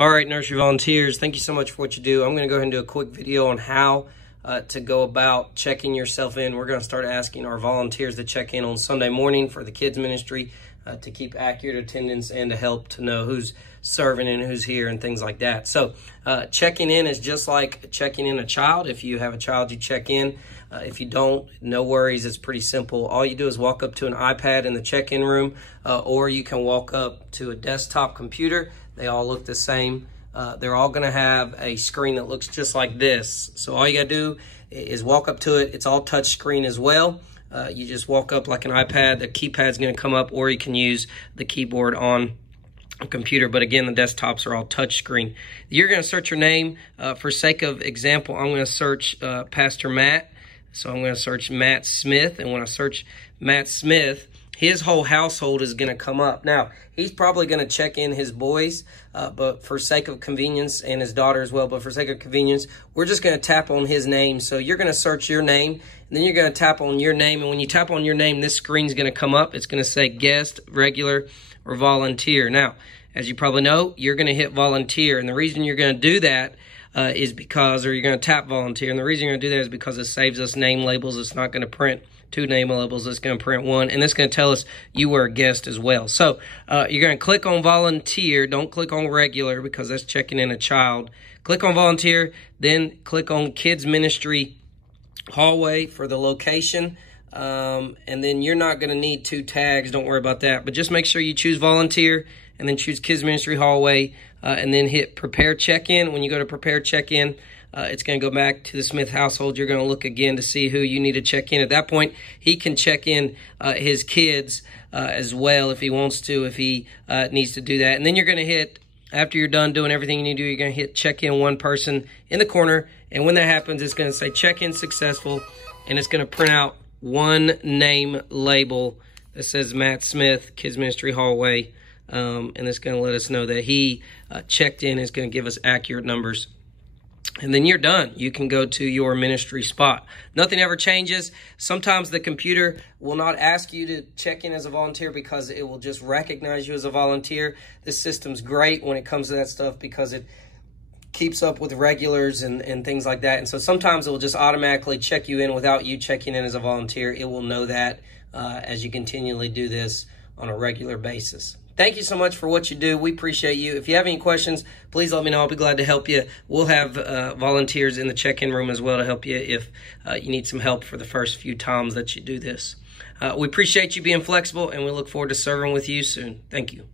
All right, nursery volunteers, thank you so much for what you do. I'm going to go ahead and do a quick video on how to go about checking yourself in. We're going to start asking our volunteers to check in on Sunday morning for the kids ministry to keep accurate attendance and to help to know who's serving and who's here and things like that. So checking in is just like checking in a child. If you have a child, you check in. If you don't, no worries. It's pretty simple. All you do is walk up to an iPad in the check-in room, or you can walk up to a desktop computer. They all look the same. They're all going to have a screen that looks just like this. So all you got to do is walk up to it. It's all touch screen as well. You just walk up like an iPad. The keypad's going to come up, or you can use the keyboard on a computer. But again, the desktops are all touch screen. You're going to search your name. For sake of example, I'm going to search Pastor Matt. So I'm going to search Matt Smith. And when I search Matt Smith, his whole household is going to come up. Now, he's probably going to check in his boys, but for sake of convenience, and his daughter as well, but for sake of convenience, we're just going to tap on his name. So you're going to search your name, and then you're going to tap on your name. And when you tap on your name, this screen's going to come up. It's going to say guest, regular, or volunteer. Now, as you probably know, you're going to hit volunteer. And the reason you're going to do that is because, or you're going to tap volunteer. And the reason you're going to do that is because it saves us name labels. It's not going to print 2 name labels. It's going to print 1, and it's going to tell us you were a guest as well. So you're going to click on volunteer. Don't click on regular because that's checking in a child. Click on volunteer, then click on kids ministry hallway for the location. And then you're not going to need 2 tags. Don't worry about that. But just make sure you choose volunteer and then choose kids ministry hallway, and then hit prepare check-in. When you go to prepare check-in, it's going to go back to the Smith household. You're going to look again to see who you need to check in. At that point, he can check in his kids as well if he wants to, if he needs to do that. And then you're going to hit, after you're done doing everything you need to do, you're going to hit check in one person in the corner. And when that happens, it's going to say check in successful, and it's going to print out 1 name label that says Matt Smith, Kids Ministry Hallway. And it's going to let us know that he checked in. It's going to give us accurate numbers. And then you're done. You can go to your ministry spot. Nothing ever changes. Sometimes the computer will not ask you to check in as a volunteer because it will just recognize you as a volunteer. This system's great when it comes to that stuff because it keeps up with regulars and things like that. And so sometimes it will just automatically check you in without you checking in as a volunteer. It will know that as you continually do this on a regular basis. Thank you so much for what you do. We appreciate you. If you have any questions, please let me know. I'll be glad to help you. We'll have volunteers in the check-in room as well to help you if you need some help for the first few times that you do this. We appreciate you being flexible, and we look forward to serving with you soon. Thank you.